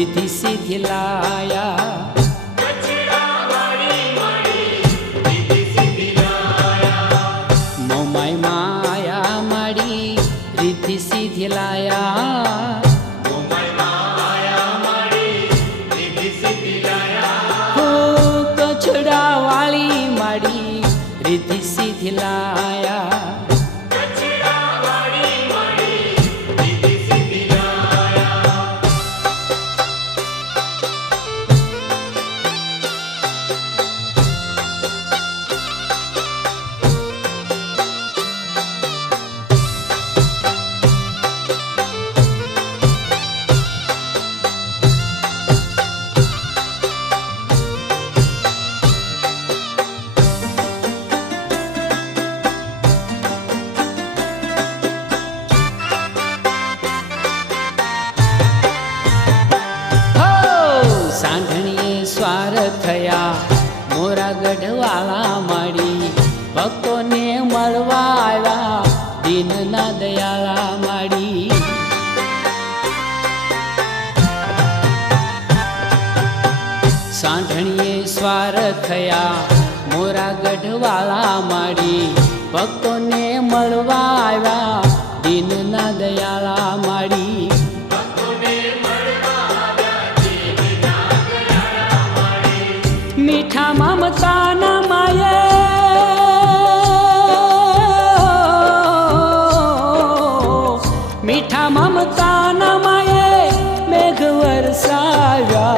रिद्धि सिद्धि लाया। मोमाई माया माड़ी रिद्धि सिद्धि लाया। हो कछड़ा वाली माड़ी रिद्धि सिद्धि लाया। स्वार थया मोरा गढ़वाला माड़ी भक्तों ने मळवा आव्या दीन ना दयाला माड़ी। सांढणिये स्वार थया मोरा गढ़वाला माड़ी भक्तों ने मळवा आव्या दीन ना दयाला माड़ी। मीठा ममता न माये मीठा ममता न माये मेघ वरसाव्या।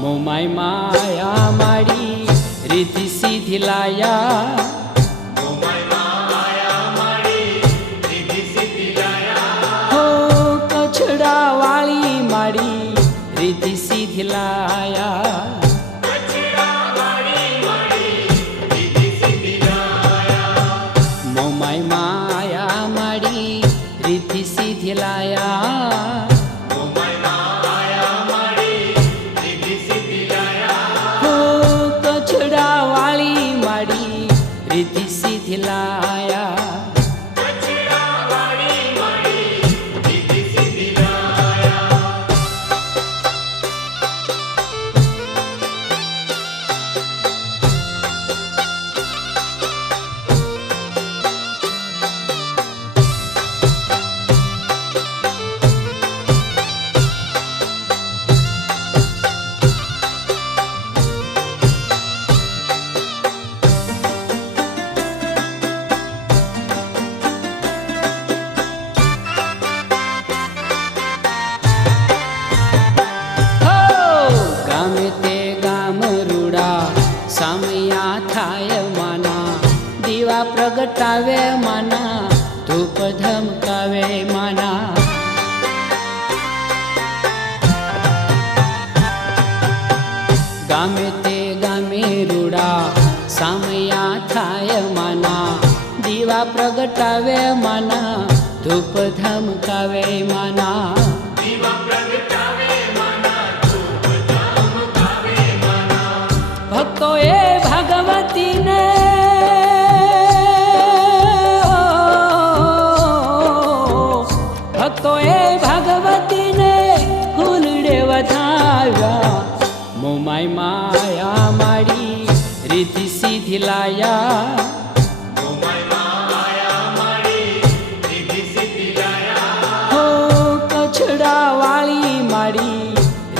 मोमाई माया माड़ी रिद्धि सिद्धि लाया। हो कछड़ा वाली माड़ी रिद्धि सिद्धि लाया। मोमाई माया माड़ी रिद्धि सिद्धि लाया। हो कछड़ा वाली माड़ी रिद्धि सिद्धि लाया। सामया थाय माना दीवा प्रगटावे माना धूप धमकावे माना। गामे ते गामे रूड़ा सामया थाय माना दीवा प्रगटावे माना धूप धमकावे माना। भक्तो ए भगवती ने भक्तो ए भगवती ने फूलड़े वधाव्या। मोमाई माया माड़ी रिद्धि सिद्धि लाया। हो कछड़ा वाली माड़ी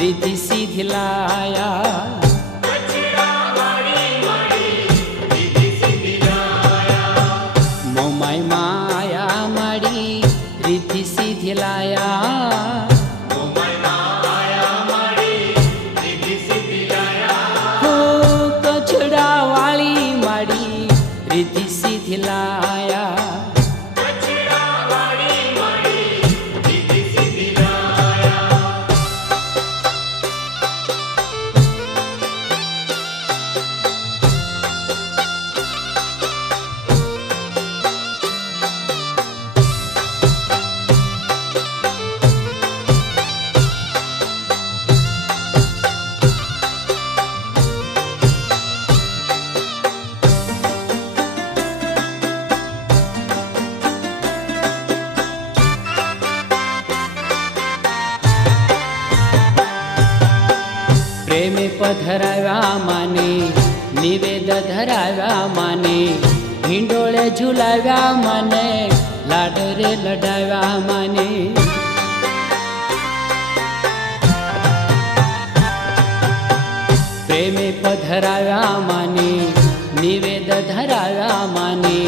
रिद्धि सिद्धि लाया। मोमाई माया माड़ी रिद्धि सिद्धि लाया। हो कछड़ा वाली माड़ी रिद्धि सिद्धि लाया। પધરાવ્યા માને, નિવેદ ધરાવ્યા માને, હિંડોળે ઝુલાવ્યા મને, લાડ રે લડાવ્યા માને. પ્રેમે પધરાવ્યા માને, નિવેદ ધરાવ્યા માને,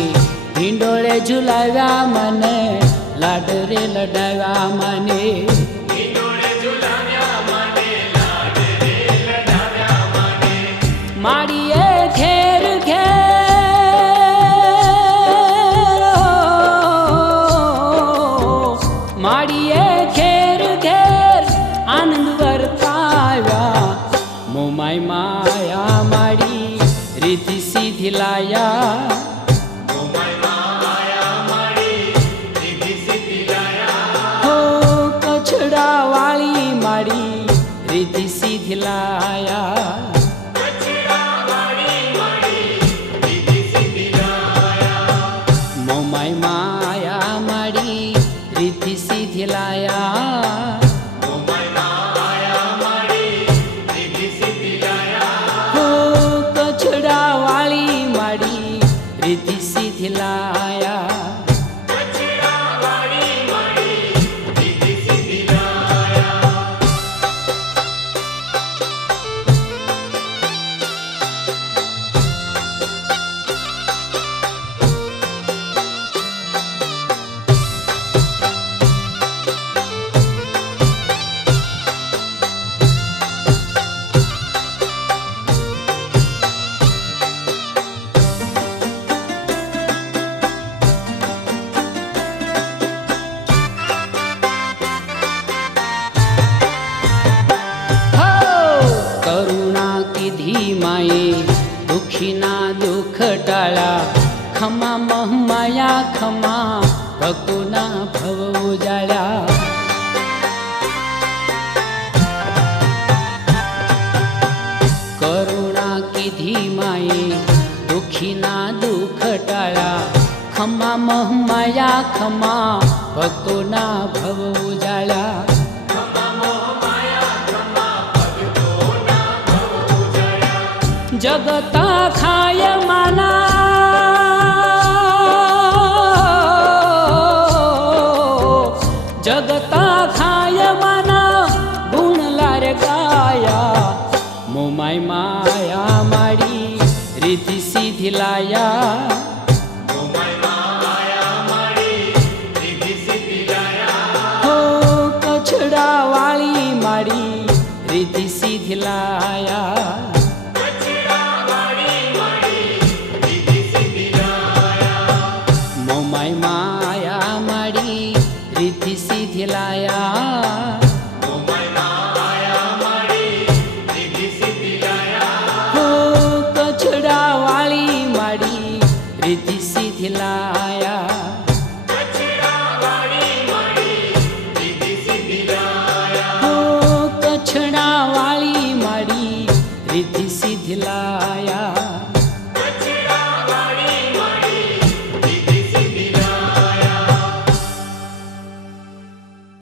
હિંડોળે ઝુલાવ્યા મને, લાડ રે લડાવ્યા માને. માડીએ ઘેર ઘેર, માડીએ ઘેર ઘેર આનંદ વર્તાવ્યા. મોમાઈ માયા માડી રીતિ સીધી લાયા. હો કછડા વાળી માડી રીતિ સીધી લાયા. મોમાઈ માયા માડી રીતિ સીધી લાયા. હો કછડા વાળી માડી રીતિ સીધી લાયા. દુખીના દુઃખ ટાળ્યા, ખમા મહમાયા ખમા, ભક્તોના ભવ ઉજાળ્યા. કરુણા કીધી માએ દુખીના દુઃખ ટાળ્યા, ખમા મહમાયા ખમા, ભક્તોના ભવ ઉજાળ્યા. જગતા ખાય માના, જગતા ખાય માના, ગુણ લારે ગાયા. મોમાઈ માયા માડી રીતિ સીધી લાયા. હો કછડા વાળી માડી રીતિ સીધી લાયા. મોમાઈ માયા માડી રીતિ સીધી લાયા. હો કછડા વાળી માડી રીતિ સીધી લાયા. હો કછડા વાળી માડી રીતિ સીધી લાયા.